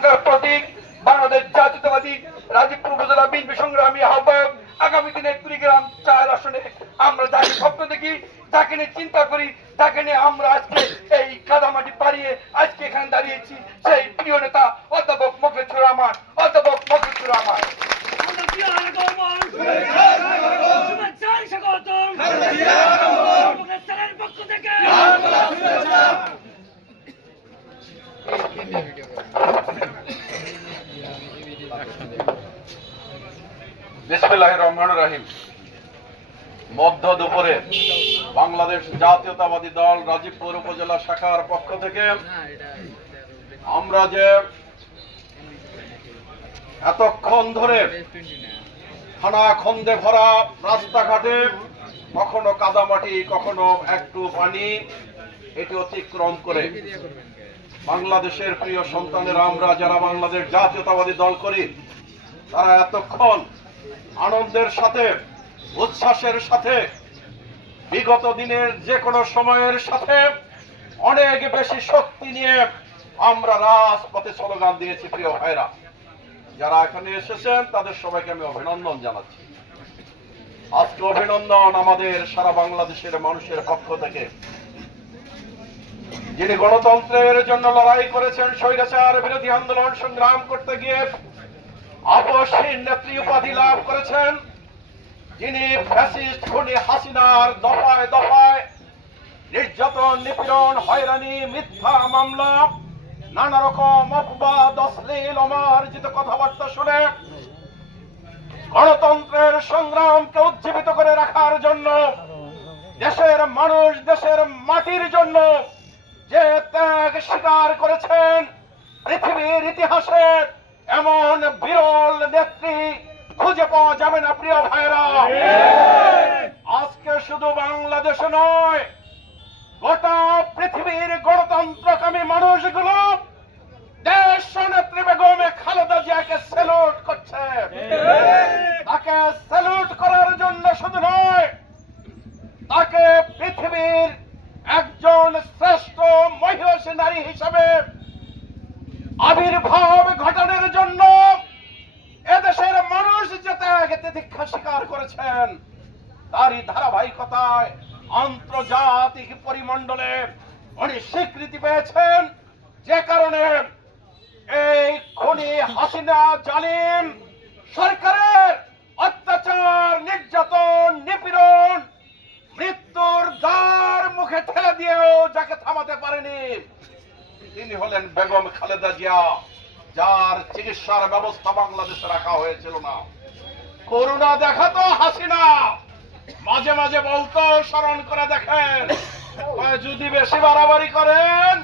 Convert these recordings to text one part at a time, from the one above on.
প্রতীক বাংলাদেশ জাতীয়তাবাদী রাজীবপুর উপজেলা বিএনপি সংগ্রামী আহ্বায়ক। আগামী দিনে কুড়িগ্রাম চার আসনে আমরা যাকে স্বপ্ন দেখি যাকে নিয়ে চিন্তা করি যাকে নিয়ে আমরা আজকে এই কাদামাটি পাড়িয়ে আজকে এখানে দাঁড়িয়েছি। সেই প্রিয় নেতা অধ্যাপক মফিজুর রহমান অধ্যাপক মফিজুর রহমান। পক্ষ থেকে। মধ্য দুপুরে বাংলাদেশ জাতীয়তাবাদী দল রাজীবপুর উপজেলা শাখার পক্ষ থেকে আমরা যে এতক্ষণ ধরে খানা খন্দে ভরা রাস্তাঘাটে কখনো কাদামাটি, কখনো একটু পানি, এটি অতিক্রম করে বাংলাদেশের প্রিয় সন্তানের, আমরা যারা বাংলাদেশ জাতীয়তাবাদী দল করি, তারা এতক্ষণ আনন্দের সাথে, উচ্ছ্বাসের সাথে, বিগত দিনের যে কোনো সময়ের সাথে অনেক বেশি শক্তি নিয়ে আমরা রাজপথে স্লোগান দিয়েছি, প্রিয় ভাইরা। যারা এখানে এসেছেন, তাদের সবাইকে আমি অভিনন্দন জানাচ্ছি। আজকে অভিনন্দন আমাদের সারা বাংলাদেশের মানুষের পক্ষ থেকে। যিনি গণতন্ত্রের জন্য লড়াই করেছেন, স্বৈরাচার, বিরোধী আন্দোলন সংগ্রাম করতে গিয়ে আপসহীন নেত্রী উপাধি লাভ করেছেন। যিনি ফ্যাসিস্ট খুনি হাসিনার দফায় দফায় নির্যাতন, নিপীড়ন, হয়রানি, মিথ্যা মামলা, নানা রকম অপবাদ, অশ্লীল, অমার্জিত কথাবার্তা শুনে গণতন্ত্রের সংগ্রামকে উজ্জীবিত করে রাখার জন্য, দেশের মানুষ দেশের মাটির জন্য যে ত্যাগ স্বীকার করেছেন পৃথিবীর ইতিহাসে এমন বিরল নেত্রী খুঁজে পাওয়া যাবে না, প্রিয় ভাইরা আজকে শুধু বাংলাদেশে নয়, গোটা পৃথিবীর গণতন্ত্রকামী মানুষগুলো দেশ নেত্রী বেগমে খালেদা জিয়াকে স্যালুট করছে। তাকে স্যালুট করার জন্য শুধু নয়, তাকে পৃথিবীর একজন শ্রেষ্ঠ মহিষী নারী হিসাবে আবির্ভাব ঘটানোর জন্য এদেশের মানুষ যে ত্যাগে দীক্ষা স্বীকার করেছেন। তারই ধারাবাহিকতায় আন্তর্জাতিক পরিমণ্ডলে উনি স্বীকৃতি পেয়েছেন। যে কারণে এই খুনি হাসিনা জালিম সরকারের অত্যাচার, নির্যাতন, নিপীড়ন মৃত্যুর দ্বার মুখে ঠেলে দিয়েও যাকে থামাতে পারেনি। তিনি হলেন বেগম খালেদা জিয়া, যার চিকিৎসার ব্যবস্থা বাংলাদেশে রাখা হয়েছিল না। করুণা দেখাতো হাসিনা। মাঝে মাঝে বলতো, স্মরণ করে দেখেন। যদি বেশি বাড়াবাড়ি করেন,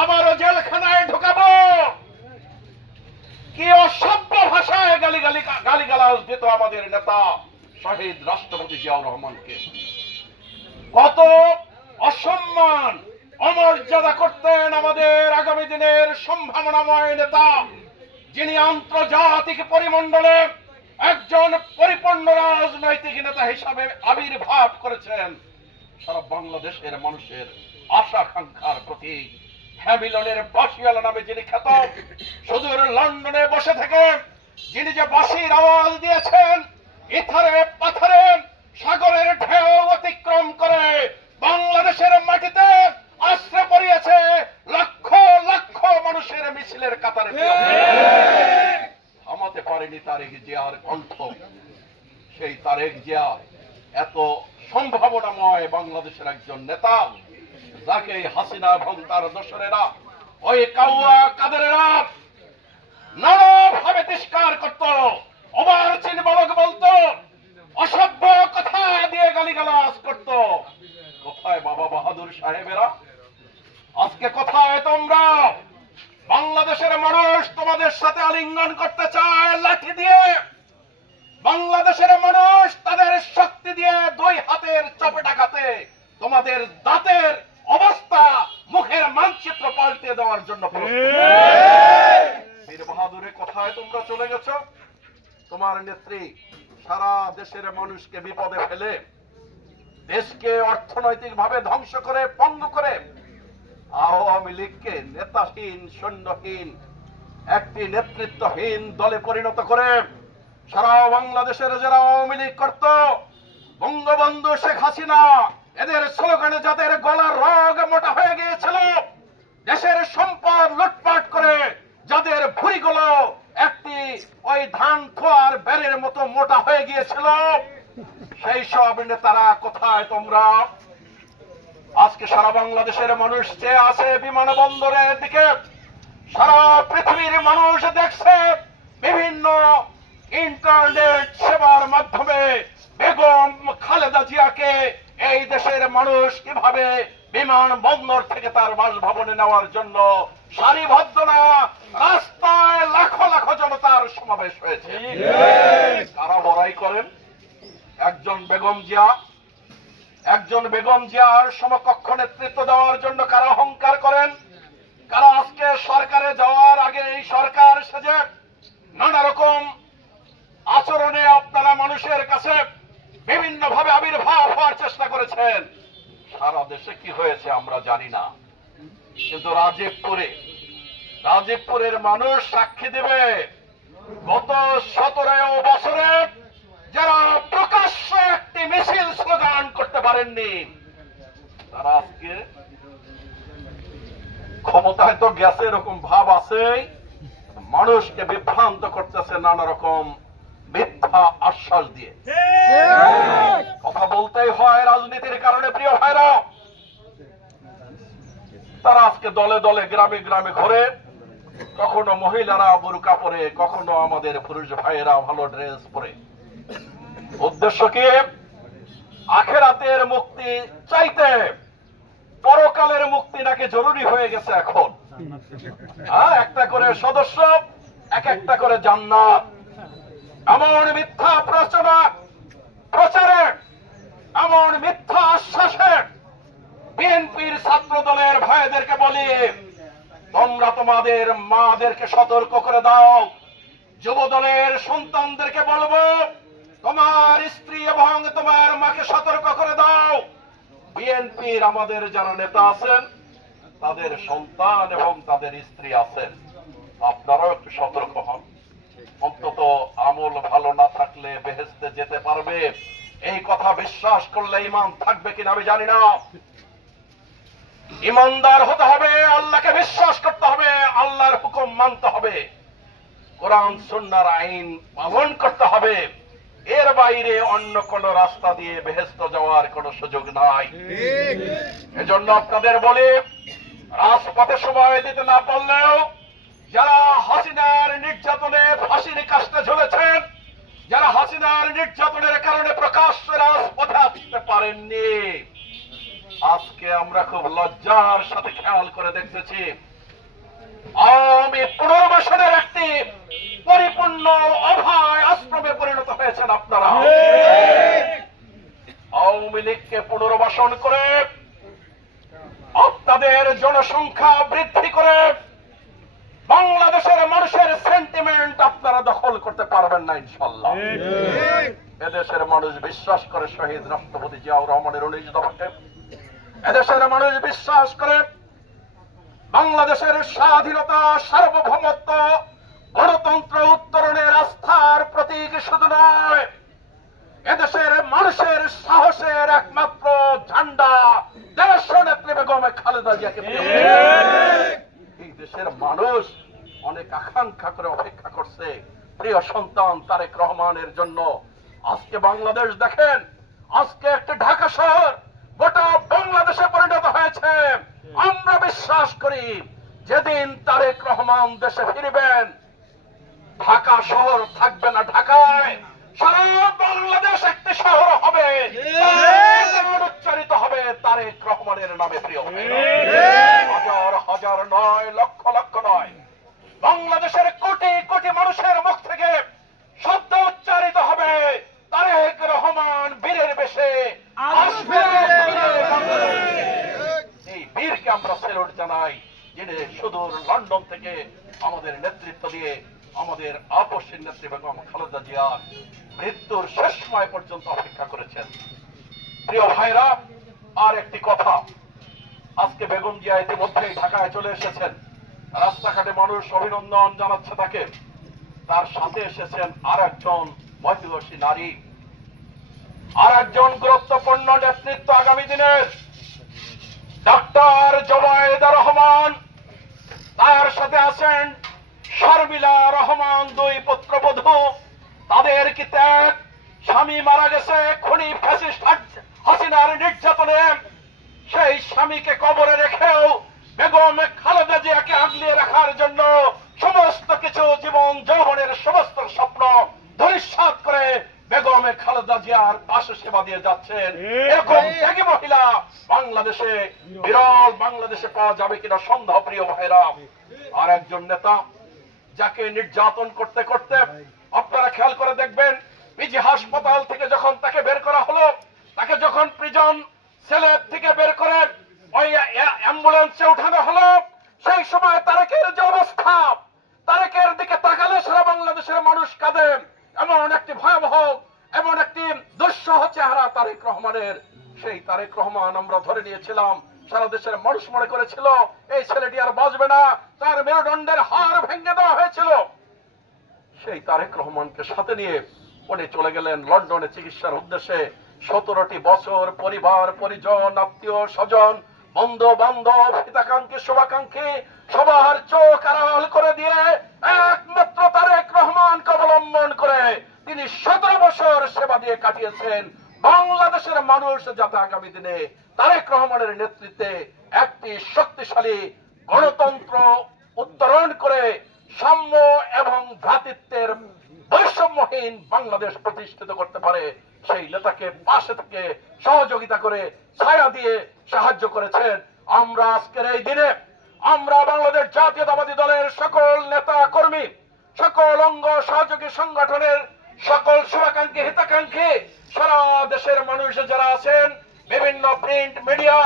আবারও জেলখানায় ঢুকাবো। কি অসভ্য ভাষায় গালি গালি গালি গালাজ দিত আমাদের নেতা শহীদ রাষ্ট্রপতি জিয়াউর রহমানকে। কত অসম্মান, অমর্যাদা করতেন আমাদের আগামী দিনের সম্ভাবনাময় নেতা, যিনি আন্তর্জাতিক পরিমণ্ডলে একজন পরিপূর্ণ রাজনৈতিক নেতা হিসাবে আবির্ভাব করেছেন। সারা বাংলাদেশের মানুষের আশা আকাঙ্ক্ষার প্রতীক হ্যামিলনের বাসিওয়ালা নামে যিনি খ্যাত, সুদূর লন্ডনে বসে থেকে যিনি যে বাসির আওয়াজ দিয়েছেন ইথারে পাথরে সাগরের ঢেউ অতিক্রম করে বাংলাদেশের মাটিতে আশ্রয় পড়িয়েছে লক্ষ লক্ষ মানুষের মিছিলের কাতারে থামাতে পারেনি তারেক জিয়ার কণ্ঠ সেই তারেক জিয়া এত সম্ভাবনাময় বাংলাদেশের একজন নেতা, যাকে হাসিনা এবং তার দোসরেরা, ওই কাউয়া কাদেরেরা নানাভাবে তিষ্কার করত ওবার চিন বলক বলতো, অসভ্য কথা দিয়ে গালিগালাজ করত। কোথায় বাবা বাহাদুর সাহেবেরা? আজকে কোথায় তোমরা? বাংলাদেশের মানুষ তোমাদের সাথে আলিঙ্গন করতে চায়, লাঠি দিয়ে বাংলাদেশের মানুষ তাদের শক্তি দিয়ে দুই হাতের চপেটাঘাতে তোমাদের দাঁতের অবস্থা মুখের মানচিত্র পাল্টে দেওয়ার জন্য। বীর বাহাদুরের কথায় তোমরা চলে গেছো তোমার নেত্রী সারা দেশের মানুষকে বিপদে ফেলে দেশকে অর্থনৈতিক ভাবে ধ্বংস করে পঙ্গু করে আওয়ামী লীগকে নেতাহীন সৈন্যহীন একটি নেতৃত্বহীন দলে পরিণত করে সারা বাংলাদেশের যারা আওয়ামী লীগ করত বঙ্গবন্ধু শেখ হাসিনা, এদের স্লোগানে যাদের গলার রগ মোটা হয়ে গিয়েছিল, দেশের সম্পদ লুটপাট করে যাদের ভুঁড়িগুলো একটি ওই ধান খোয়ার বেরের মতো মোটা হয়ে গিয়েছিল, সেই সব নেতারা কোথায় তোমরা? আজকে সারা বাংলাদেশের মানুষ চেয়ে আছে বিমানবন্দরের দিকে। সারা পৃথিবীর মানুষ দেখছে বিভিন্ন ইন্টারনেট সেবার মাধ্যমে বেগম খালেদা জিয়াকে এই দেশের মানুষ কীভাবে বিমান বন্দর থেকে তার বাসভবনে নেওয়ার জন্য সারিবদ্ধ না, রাস্তায় লাখো লাখো জনতার সমাবেশ হয়েছে। কারা লড়াই করেন? একজন বেগম জিয়া। একজন বেগম জিয়ার সমকক্ষ নেতৃত্ব দেওয়ার জন্য কারা অহংকার করেন? কারা আজকে সরকারে যাওয়ার আগে এই সরকার সেজে নানা রকম আচরণে আপনারা মানুষের কাছে বিভিন্ন ভাবে আবির্ভাব হওয়ার চেষ্টা করেছেন। সারা দেশে কি হয়েছে আমরা জানি না। কিন্তু রাজীবপুরে, রাজীবপুরের মানুষ সাক্ষী দেবে, গত সতেরো বছরে যারা প্রকাশ্য একটি মিছিল স্লোগান করতে পারেননি, তারা আজকে ক্ষমতায় তো গেছে, এরকম ভাব আছে মানুষকে বিভ্রান্ত করতেছে নানা রকম মিথ্যা আশ্বাস দিয়ে। কথা বলতেই হয় রাজনীতির কারণে প্রিয় ভাইরা। তারা আজকে দলে দলে গ্রামে গ্রামে ঘুরে। কখনো মহিলারা বুরকা পরে কখনো আমাদের পুরুষ ভাইয়েরা ভালো ড্রেস পরে। উদ্দেশ্য কি? আখেরাতের মুক্তি চাইতে। পরকালের মুক্তি নাকি জরুরি হয়ে গেছে এখন? হ্যাঁ একটা করে সদস্য এক একটা করে জান্নাত। এমন মিথ্যা প্রচনা প্রচারে, এমন মিথ্যা আশ্বাসে বিএনপির ছাত্র দলের ভাইদেরকে বলি, তোমরা তোমাদের মাদেরকে সতর্ক করে দাও যুব দলের সন্তানদেরকে বলব, তোমার স্ত্রী এবং তোমার মাকে সতর্ক করে দাও। বিএনপির আমাদের যারা নেতা আছেন, তাদের সন্তান এবং তাদের স্ত্রী আছেন, আপনারাও একটু সতর্ক হন। অন্তত আমল ভালো না থাকলে বেহেস্তে যেতে পারবে। এই কথা বিশ্বাস করলে ইমান থাকবে কিনা আমি জানি না। ইমানদার হতে হবে আল্লাহকে বিশ্বাস করতে হবে আল্লাহর হুকুম মানতে হবে। কোরআন সুন্নার আইন পালন করতে হবে। এর বাইরে অন্য কোন রাস্তা দিয়ে বেহেস্ত যাওয়ার কোনো সুযোগ নাই। এজন্য আপনাদের বলি রাজপথে সময় দিতে না পারলেও যারা হাসিনার নির্যাতনে ফাঁসির কাজটা ঝুলেছেন, যারা হাসিনার নির্যাতনের কারণে প্রকাশ্যে রাজপথে আসতে পারেননি, আজকে আমরা খুব লজ্জার সাথে খেয়াল করে দেখতেছি আওয়ামী পুনর্বাসনের একটি পরিপূর্ণ অভয় আশ্রমে পরিণত হয়েছেন আপনারা। আওয়ামী লীগকে পুনর্বাসন করে আপনাদের জনসংখ্যা বৃদ্ধি করে বাংলাদেশের মানুষের সেন্টিমেন্ট আপনারা দখল করতে পারবেন না ইনশাল্লাহ এদেশের মানুষ বিশ্বাস করে শহীদ রাষ্ট্রপতি জিয়াউর রহমানের উনিশ দফাকে। এদেশের মানুষ বিশ্বাস করে বাংলাদেশের স্বাধীনতা সার্বভৌমত্ব গণতন্ত্র উত্তরণের আস্থার প্রতীক শুধু নয় এদেশের মানুষের সাহসের একমাত্র ঝান্ডা দেশ নেত্রী বেগম খালেদা জিয়াকে। দেশের মানুষ অনেক আকাঙ্ক্ষা করে অপেক্ষা করছে। প্রিয় সন্তান তারেক রহমানের জন্য। আজকে বাংলাদেশ দেখেন, আজকে একটা ঢাকা শহর, গোটা বাংলাদেশে পরিণত হয়েছে। আমরা বিশ্বাস করি, যেদিন তারেক রহমান দেশে ফিরবেন, ঢাকা শহর থাকবে না ঢাকায়। সারা বাংলাদেশ একটি শহর হবে। উচ্চারিত হবে তারেক রহমানের নামে প্রিয় হাজার হাজার নয় লক্ষ লক্ষ নয়। বাংলাদেশের কোটি কোটি মানুষের মুখ থেকে শব্দ উচ্চারিত হবে। তারেক রহমান বীরের বেশে আসবে এই বীরকে আমরা সেলুট জানাই যিনি সুদূর লন্ডন থেকে আমাদের নেতৃত্ব দিয়ে আমাদের আপসের নেত্রী বেগম খালেদা জিয়া মৃত্যুর শেষ সময় পর্যন্ত অপেক্ষা করেছেন। প্রিয় ভাইরা, আর একটি কথা। আজকে বেগম জিয়া ইতিমধ্যেই ঢাকায় চলে এসেছেন। রাস্তাঘাটে মানুষ অভিনন্দন জানাচ্ছে তাকে। তার সাথে এসেছেন আর একজন মহিষী নারী। আর একজন গুরুত্বপূর্ণ নেতৃত্ব আগামী দিনের ডক্টর জবায়েদা রহমান। তার সাথে আছেন শর্মিলা রহমান, দুই পুত্রবধূ। তাদের কি ত্যাগ? স্বামী মারা গেছে, খুনি ফ্যাসিস্ট হাসিনার নির্যাতনে। সেই স্বামীকে কবরে রেখেও বেগম খালেদা জিয়াকে আগলিয়ে রাখার জন্য সমস্ত কিছু জীবন যৌবনের সমস্ত স্বপ্ন ধরিসাৎ করে বেগম খালেদা জিয়ার পাশে সেবা দিয়ে যাচ্ছেন। এরকম ত্যাগী মহিলা বাংলাদেশে, বিরল বাংলাদেশে পাওয়া যাবে কিনা সন্দেহ, প্রিয় ভাইরা। আর একজন নেতা যাকে নির্যাতন করতে করতে খেয়াল করে দেখবেন পিজি হাসপাতাল থেকে যখন তাকে বের করা হলো, তাকে যখন প্রিজন সেলের থেকে বের করে ওই অ্যাম্বুলেন্সে উঠানো হলো, সেই সময় তারেকের যে অবস্থা। তারেকের দিকে তাকালে সারা বাংলাদেশের মানুষ কাঁদে। এমন একটি ভয়াবহ, এমন একটি দুঃসহ চেহারা তারেক রহমানের। সেই তারেক রহমান আমরা ধরে নিয়েছিলাম, সারা দেশের মানুষ মনে করেছিল, এই ছেলেটি আর বাঁচবে না, তার মেরুদণ্ডের হার ভেঙে দেওয়া হয়েছিল। সেই তারেক রহমানকে সাথে নিয়ে উনি চলে গেলেন লন্ডনে চিকিৎসার উদ্দেশ্যে। সতেরোটি বছর পরিবার, পরিজন, আত্মীয়, স্বজন বন্ধু বান্ধব হিতাকাঙ্ক্ষী, শুভাকাঙ্ক্ষী, সবার চোখ আড়াল করে দিয়ে একমাত্র তারেক রহমানকে অবলম্বন করে তিনি সতেরো বছর সেবা দিয়ে কাটিয়েছেন। বাংলাদেশের মানুষ যাতে আগামী দিনে তারেক রহমানের নেতৃত্বে একটি শক্তিশালী গণতন্ত্র উত্তরণ করে সাম্য এবং ভ্রাতৃত্বের বৈষম্যহীন বাংলাদেশ প্রতিষ্ঠিত করতে পারে, সেই নেতাকে পাশে থেকে সহযোগিতা করে ছায়া দিয়ে সাহায্য করেছেন। আমরা আজকের এই দিনে, আমরা বাংলাদেশ জাতীয়তাবাদী দলের সকল নেতা কর্মী সকল অঙ্গ সহযোগী সংগঠনের সকল শুভাকাঙ্ক্ষী, হিতাকাঙ্ক্ষী, সারা দেশের মানুষ যারা আছেন, বিভিন্ন প্রিন্ট মিডিয়া,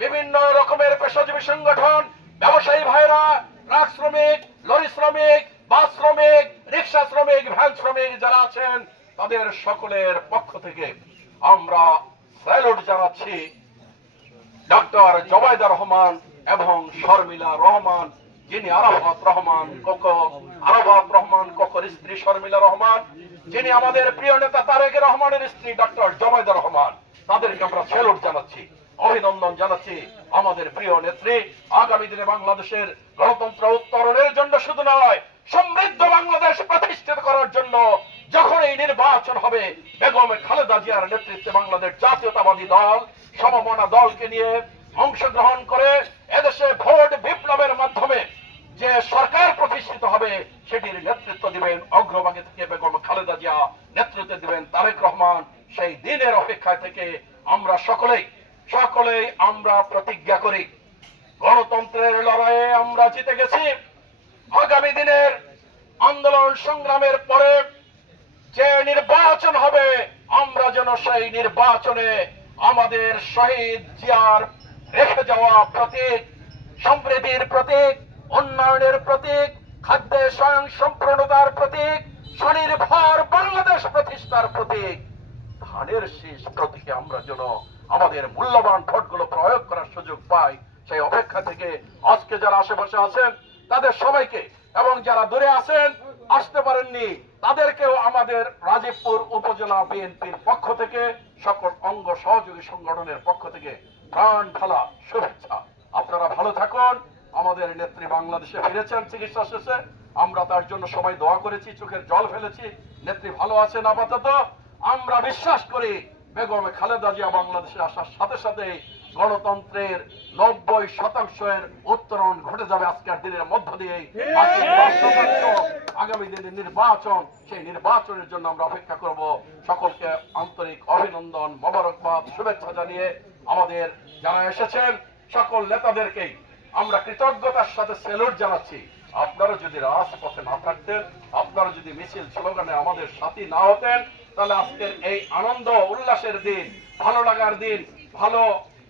বিভিন্ন রকমের পেশাজীবী সংগঠন, ব্যবসায়ী ভাইরা ট্রাক শ্রমিক লরি শ্রমিক, বাস শ্রমিক রিক্সা শ্রমিক, ভ্যান শ্রমিক যারা আছেন, তাদের সকলের পক্ষ থেকে আমরা স্যালুট জানাচ্ছি ডক্টর জবাইদা রহমান এবং শর্মিলা রহমান। যিনি আরাফাত রহমান কোক, আরাফাত রহমান কোকর স্ত্রী শর্মিলা রহমান। যিনি আমাদের প্রিয় নেতা তারেক রহমানের স্ত্রী ডক্টর জবাইদা রহমান। তাদেরকে আমরা স্যালুট জানাচ্ছি। অভিনন্দন জানাচ্ছি আমাদের প্রিয় নেত্রী। আগামী দিনে বাংলাদেশের গণতন্ত্র উত্তরণের জন্য শুধু নয়, সমৃদ্ধ বাংলাদেশ প্রতিষ্ঠিত করার জন্য যখন এই নির্বাচন হবে, বেগম খালেদা জিয়ার নেতৃত্বে বাংলাদেশ জাতীয়তাবাদী দল, সমমনা দলকে নিয়ে অংশগ্রহণ করে এদেশে ভোট বিপ্লবের মাধ্যমে যে সরকার প্রতিষ্ঠিত হবে, সেটির নেতৃত্ব দিবেন অগ্রভাগে থেকে বেগম খালেদা জিয়া, নেতৃত্ব দিবেন তারেক রহমান। সেই দিনের অপেক্ষায় থেকে আমরা সকলেই সকলেই আমরা প্রতিজ্ঞা করি। গণতন্ত্রের লড়াইয়ে আমরা জিতে গেছি। আগামী দিনের আন্দোলন সংগ্রামের পরে যে নির্বাচন হবে, আমরা যেন সেই নির্বাচনে আমাদের শহীদ জিয়ার রেখে যাওয়া প্রতীক, সমৃদ্ধির প্রতীক, উন্নয়নের প্রতীক, খাদ্যে স্বয়ং সম্পূর্ণতার প্রতীক, স্বনির্ভর বাংলাদেশ প্রতিষ্ঠার প্রতীক, ধানের শীষ প্রতীকে আমরা যেন আমাদের মূল্যবান ভোটগুলো প্রয়োগ করার সুযোগ পাই সেই অপেক্ষা থেকে আজকে যারা আশেপাশে আছেন, তাদের সবাইকে এবং যারা দূরে আছেন, আসতে পারেননি, তাদেরকেও আমাদের রাজীবপুর উপজেলা বিএনপির পক্ষ থেকে, সকল অঙ্গ সহযোগী সংগঠনের পক্ষ থেকে প্রাণ ঢালা শুভেচ্ছা। আপনারা ভালো থাকুন। আমাদের নেত্রী বাংলাদেশে ফিরেছেন চিকিৎসা শেষে। আমরা তার জন্য সবাই দোয়া করেছি, চোখের জল ফেলেছি। নেত্রী ভালো আছেন আপাতত। আমরা বিশ্বাস করি বেগম খালেদা জিয়া বাংলাদেশে আসার সাথে সাথে গণতন্ত্রের নব্বই শতাংশের উত্তরণ ঘটে যাবে আজকের দিনের মধ্য দিয়ে। আগামী দিনের নির্বাচন সেই নির্বাচনের জন্য আমরা অপেক্ষা করব। সকলকে আন্তরিক অভিনন্দন মোবারকবাদ শুভেচ্ছা জানিয়ে আমাদের যারা এসেছেন সকল নেতাদেরকেই আমরা কৃতজ্ঞতার সাথে সেলুট জানাচ্ছি। আপনারা যদি রাজপথে না থাকতেন আপনারা যদি মিছিল স্লোগানে আমাদের সাথী না হতেন তাহলে আজকের এই আনন্দ, উল্লাসের দিন, ভালো লাগার দিন, ভালো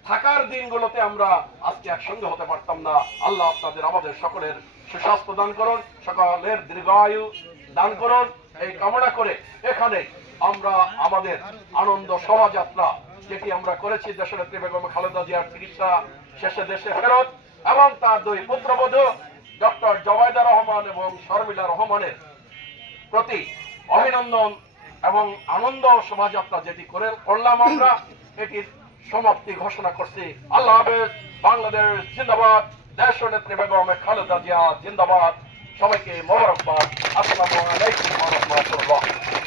থাকার দিনগুলোতে আমরা আজকে একসঙ্গে হতে পারতাম না। আল্লাহ আপনাদের, আমাদের সকলের সুস্বাস্থ্য দান করুন, সকলের দীর্ঘায়ু দান করুন। এই কামনা করে এখানে আমরা আমাদের আনন্দ শোভাযাত্রা যেটি আমরা করেছি দেশনেত্রী বেগম খালেদা জিয়ার চিকিৎসা শেষে দেশে ফেরত এবং তার দুই পুত্রবধূ, ডক্টর জবাইদা রহমান এবং শর্মিলা রহমানের প্রতি অভিনন্দন এবং আনন্দ শোভাযাত্রা যেটি করে করলাম আমরা, এটির সমাপ্তি ঘোষণা করছি। আল্লাহ হাফেজ, বাংলাদেশ জিন্দাবাদ। দেশ নেত্রী বেগম খালেদা জিয়া জিন্দাবাদ। সবাইকে মোবারকবাদ। আসসালামু আলাইকুম